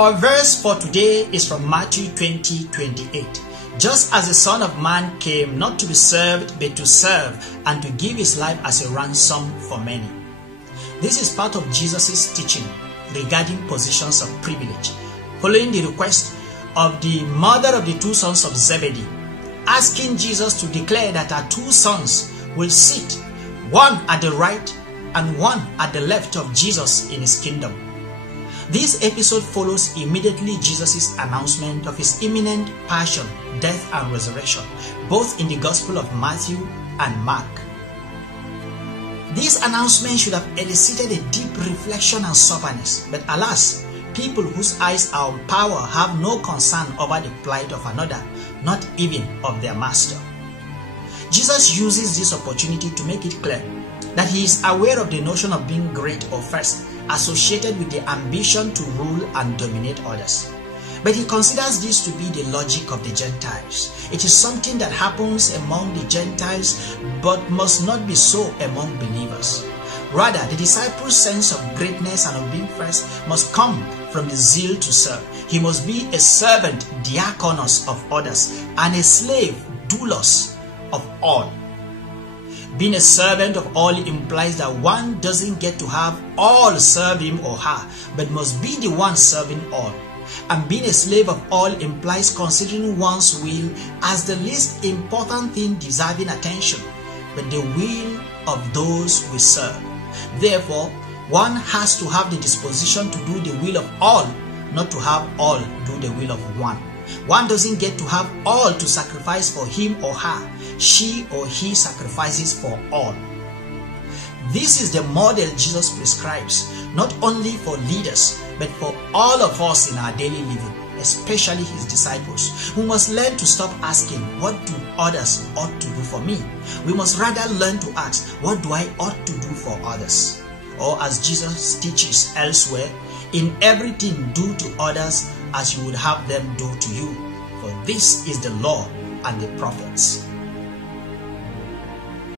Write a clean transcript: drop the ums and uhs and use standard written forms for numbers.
Our verse for today is from Matthew 20:28. Just as the Son of Man came not to be served, but to serve, and to give his life as a ransom for many. This is part of Jesus' teaching regarding positions of privilege, following the request of the mother of the two sons of Zebedee, asking Jesus to declare that her two sons will sit, one at the right and one at the left of Jesus in his kingdom. This episode follows immediately Jesus' announcement of his imminent passion, death, and resurrection, both in the Gospel of Matthew and Mark. This announcement should have elicited a deep reflection and soberness, but alas, people whose eyes are on power have no concern over the plight of another, not even of their master. Jesus uses this opportunity to make it clear that he is aware of the notion of being great or first, associated with the ambition to rule and dominate others. But he considers this to be the logic of the Gentiles. It is something that happens among the Gentiles, but must not be so among believers. Rather, the disciples' sense of greatness and of being first must come from the zeal to serve. He must be a servant, diakonos, of others, and a slave, doulos, of all. Being a servant of all implies that one doesn't get to have all serve him or her, but must be the one serving all. And being a slave of all implies considering one's will as the least important thing deserving attention, but the will of those we serve. Therefore, one has to have the disposition to do the will of all, not to have all do the will of one. One doesn't get to have all to sacrifice for him or her. She or he sacrifices for all. This is the model Jesus prescribes, not only for leaders, but for all of us in our daily living, especially his disciples, who must learn to stop asking, what do others ought to do for me? We must rather learn to ask, what do I ought to do for others? Or as Jesus teaches elsewhere, in everything do to others as you would have them do to you, for this is the law and the prophets.